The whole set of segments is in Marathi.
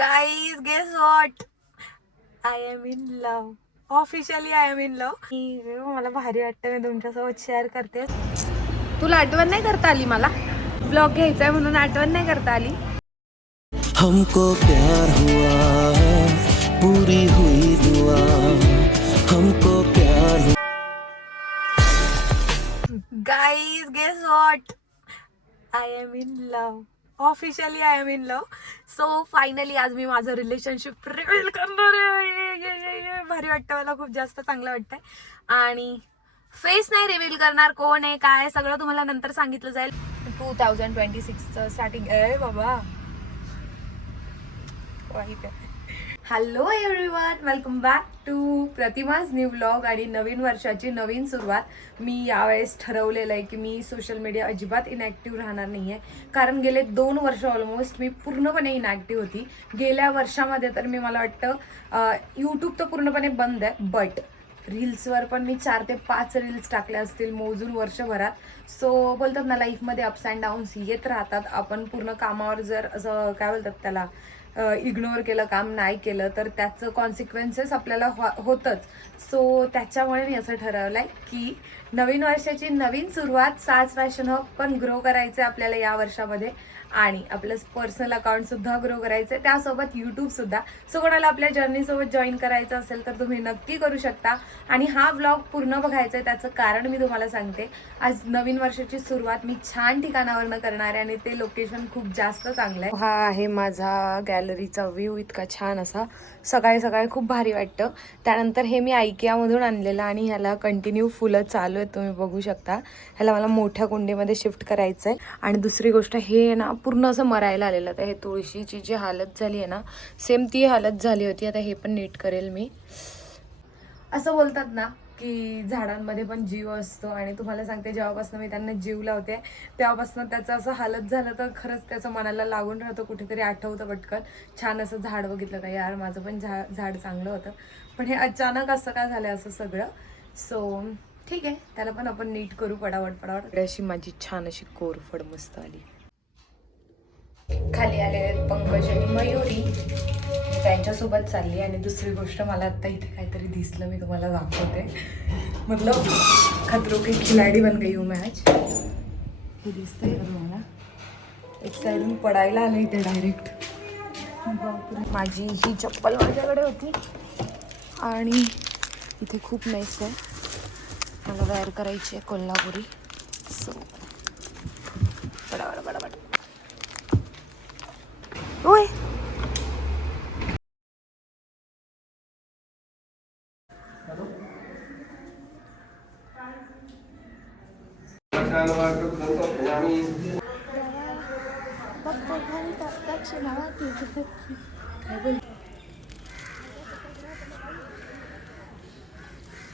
Guys guess what I am in love officially I am in love मला भारी वाटतं मी तुमच्यासोबत शेअर करते. तुला आठवण नाही करता आली मला? ब्लॉग घ्यायचा आहे म्हणून आठवण नाही करता आली? हमको प्यार हुआ पूरी हुई दुआ। हमको प्यार हुआ। Guys guess what I am in love officially I am in love so finally आज मी माझं रिलेशनशिप रिव्हील करणार आहे. ये, ये, ये, ये. भारी वाटतं मला खूप जास्त चांगलं वाटतंय. आणि फेस नाही रिव्हील करणार कोण आहे काय आहे, सगळं तुम्हाला नंतर सांगितलं जाईल. टू थाउजंड ट्वेंटी सिक्सचं स्टार्टिंग आहे बाबा. वाईट आहे. Hello everyone welcome back to Pratima's new vlog आणि नवीन वर्षाची नवीन सुरुवात. मी यावेळेस ठरवलेलं आहे की मी सोशल मीडिया अजिबात इनॅक्टिव्ह राहणार नाही आहे कारण गेले दोन वर्ष ऑलमोस्ट मी पूर्णपणे इनॅक्टिव्ह होती. गेल्या वर्षामध्ये तर मी मला वाटतं यूट्यूब तर पूर्णपणे बंद आहे बट रील्सवर पण मी चार ते पाच रील्स टाकल्या असतील मोजून वर्षभरात. सो बोलतात ना लाईफमध्ये अप्स अँड डाऊन्स येत राहतात. आपण पूर्ण कामावर जर असं काय बोलतात त्याला इग्नोर केलं काम नाही केलं तर त्याचं कॉन्सिक्वेन्सेस आपल्याला हो, होतच. सो त्याच्यामुळे मी असं ठरवलं आहे की नवीन वर्षाची नवीन सुरुवात साज फॅशन हब पण ग्रो करायचं आहे आपल्याला या वर्षामध्ये. आणि आपलं पर्सनल अकाउंट सुद्धा ग्रो करायचं आहे त्यासोबत यूट्यूब सुद्धा. सो कोणाला आपल्या जर्नीसोबत जॉईन करायचं असेल तर तुम्ही नक्की करू शकता. आणि हा ब्लॉग पूर्ण बघायचा आहे त्याचं कारण मी तुम्हाला सांगते. आज नवीन वर्षाची सुरुवात मी छान ठिकाणावरनं करणार आहे आणि ते लोकेशन खूप जास्त चांगलं आहे. हा आहे माझा गॅलरीचा व्ह्यू इतका छान असा. सकाळी सकाळी खूप भारी वाटतं. त्यानंतर हे मी ऐकियामधून आणलेलं आणि ह्याला कंटिन्यू फुलं चालू आहेत तुम्ही बघू शकता. ह्याला मला मोठ्या कुंडीमध्ये शिफ्ट करायचं आहे आणि दुसरी गोष्ट हे आहे ना पूर्ण असं मरायला आलेलं तर हे तुळशीची जी हालत झाली आहे ना सेम ती हालत झाली होती. आता हे पण नीट करेल मी. असं बोलतात ना की झाडांमध्ये पण जीव असतो आणि तुम्हाला सांगते जेव्हापासून मी त्यांना जीव लावते तेव्हापासून त्याचं असं हालत झालं तर खरंच त्याचं मनाला लागून राहतं कुठेतरी आठवतं पटकन. छान असं झाड बघितलं का? यार माझं पण झा झाड चांगलं होतं. पण हे अचानक असं का झालं असं सगळं? सो ठीक आहे. त्याला पण आपण नीट करू पडावट पडावट. अशी माझी छान अशी कोरफड मस्त आली. खाली आलेले आहेत पंकज आणि मयुरी. त्यांच्यासोबत चालली आणि दुसरी गोष्ट मला आत्ता इथे काहीतरी दिसलं मी तुम्हाला दाखवते. मतलब खतरो की खिलाडी बन गई हूँ मैं आज. हे दिसतंय का तुम्हाला? एक साईडून पडायला आलं इथे डायरेक्ट माझी ही चप्पल माझ्याकडे होती. आणि इथे खूप मेस आहे. मला वेअर करायची आहे कोल्हापुरी. सो पडावड पडावड ओय!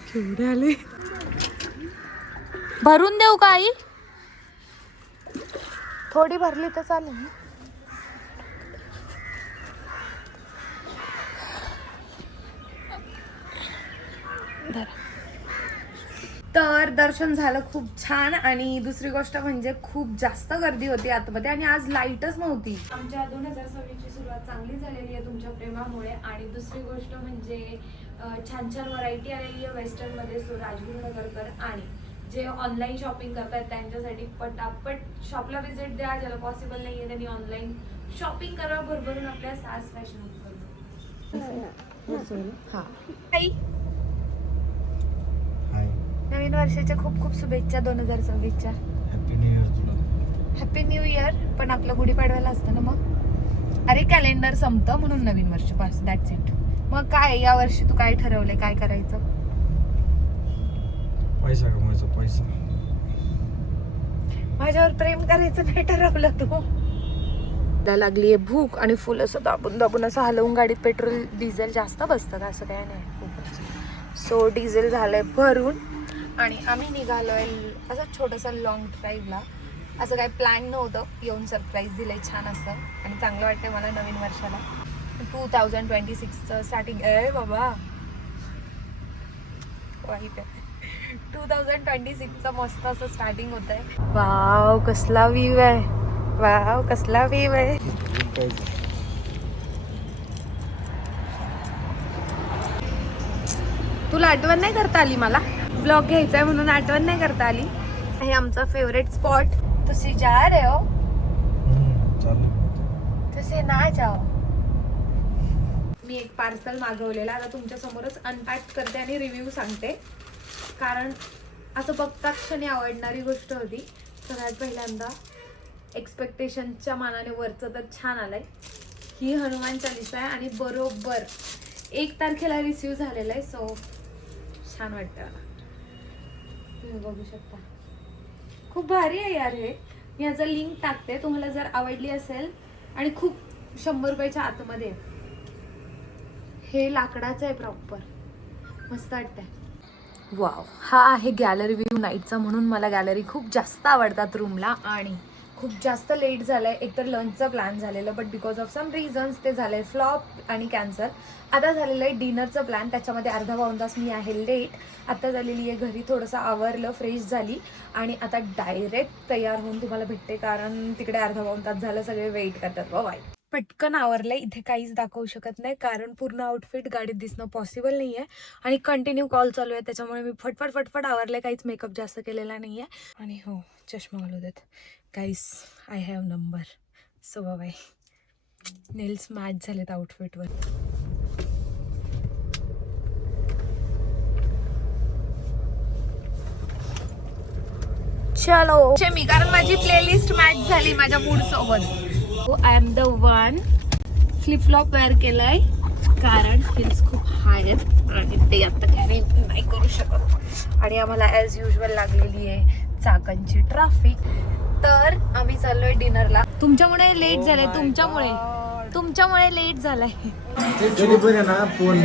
केवढे आले भरून देऊ का आई? थोडी भरली तर चालेल तर दर्शन झालं खूप छान आणि दुसरी गोष्ट म्हणजे खूप जास्त गर्दी होती आतमध्ये आणि आज लाईटच नव्हती. आमच्या दोन हजार सव्वीसची सुरुवात चांगली झालेली आहे तुमच्या प्रेमामुळे आणि दुसरी गोष्ट म्हणजे छान छान व्हरायटी आलेली आहे वेस्टर्नमध्ये सो राजगुरू नगरकर आणि जे ऑनलाईन शॉपिंग करतात त्यांच्यासाठी पटापट शॉपला व्हिजिट द्या ज्याला पॉसिबल नाही आहे त्यांनी ऑनलाईन शॉपिंग करा भरभरून आपल्या सास फॅशन हां. नवीन वर्षाच्या खूप खूप शुभेच्छा दोन हजार सव्वीसच्या. हॅपी न्यू इयर तुला. हॅपी न्यू इयर पण आपलं गुढीपाडव्याला असतं ना मग? अरे कॅलेंडर संपतं म्हणून नवीन वर्ष पास दॅट्स इट मग काय या वर्षी तू काय ठरवलंय काय करायचं? पैसा कमवायचा पैसा. माझ्यावर प्रेम करायचं नाही ठरवलं तू. लागली आहे भूक आणि फुल असं दाबून दाबून असं हलवून गाडीत पेट्रोल डिझेल जास्त बसतं का? असं काय नाही. सो डिझेल झालंय भरून. आणि आम्ही निघालो आहे असं छोटंसं लाँग ड्राईव्हला असं काही प्लॅन नव्हतं. येऊन सरप्राईज दिलं आहे छान असं. आणि चांगलं वाटतं मला नवीन वर्षाला. टू थाउजंड ट्वेंटी सिक्सचं स्टार्टिंग आहे बाबा. वाईट आहे. टू थाउजंड ट्वेंटी सिक्सचं मस्त असं स्टार्टिंग होत आहे वाव कसला व्ह्यू आहे. वाव कसला व्ह्यू आहे. तुला आठवण नाही करता आली मला? ब्लॉग घ्यायचा आहे म्हणून आठवण नाही करता आली. हे आमचा फेवरेट स्पॉट तुसी जा रे हो? हम्म, तुसे ना जाओ. मी एक पार्सल मागवलेलं आता तुमच्या समोरच अनपॅक करते आणि रिव्ह्यू सांगते. कारण असं बघता क्षणी आवडणारी गोष्ट होती. सगळ्यात पहिल्यांदा एक्सपेक्टेशनच्या मानाने वरचं तर छान आलंय. ही हनुमान चालीसा आहे आणि बरोबर एक तारखेला रिसिव्ह झालेला आहे. सो छान वाटतं. मला तुम्ही बघू शकता. खूप भारी आहे यार हे. मी लिंक टाकते. तुम्हाला जर आवडली असेल आणि खूप शंभर रुपयाच्या आतमध्ये. हे लाकडाचं आहे प्रॉपर मस्त वाटतंय. वाव हा आहे गॅलरी व्ह्यू नाईटचा म्हणून मला गॅलरी खूप जास्त आवडतात रूमला आणि खूप जास्त लेट झालं आहे एकतर लंचचं प्लॅन झालेलं but because of some reasons ते झालंय. फ्लॉप आणि कॅन्सर आता झालेलं आहे डिनरचं प्लॅन त्याच्यामध्ये अर्धा पाऊन तास मी आहे लेट आता झालेली आहे घरी थोडंसं आवरलं फ्रेश झाली. आणि आता डायरेक्ट तयार होऊन तुम्हाला भेटते कारण तिकडे अर्धा पाऊन तास झालं सगळे वेट करतात. बाय पटकन आवरलंय. इथे काहीच दाखवू शकत नाही. कारण पूर्ण आउटफिट गाडीत दिसणं पॉसिबल नाही आहे आणि कंटिन्यू कॉल चालू आहे. त्याच्यामुळे मी फटफट फटफट आवरले काहीच मेकअप जास्त केलेला नाही आहे आणि हो चष्मा घालू देत. काहीच I have number so by nails match झालेत आउटफिटवर चलो. मी कारण माझी प्लेलिस्ट मॅच झाली माझ्या मूड सोबत. I am the one flip flop wear केलंय. कारण हिल्स खूप हाय आहेत आणि ते आता कॅरी नाही करू शकत. आणि आम्हाला ॲज युजल लागलेली आहे चाकांची ट्रॅफिक तर आम्ही चाललोय डिनरला तुमच्यामुळे लेट झालंय तुमच्यामुळे. तुमच्यामुळे लेट झालाय. ना फोन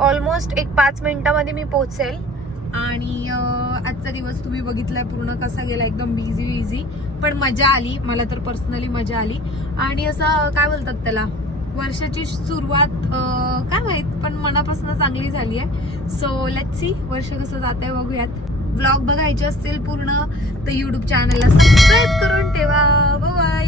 ऑलमोस्ट एक पाच मिनिटामध्ये मी पोहोचेल. आणि आजचा दिवस तुम्ही बघितलाय पूर्ण कसा गेला एकदम बिझी बिझी पण मजा आली मला तर पर्सनली मजा आली. आणि असं काय बोलतात त्याला वर्षाची सुरुवात काय माहीत पण मनापासून चांगली झाली आहे. सो लेट सी वर्ष कसं जात आहे बघूयात. ब्लॉग बघायचे असतील पूर्ण तर यूट्यूब चॅनलला सबस्क्राईब करून ठेवा. बाय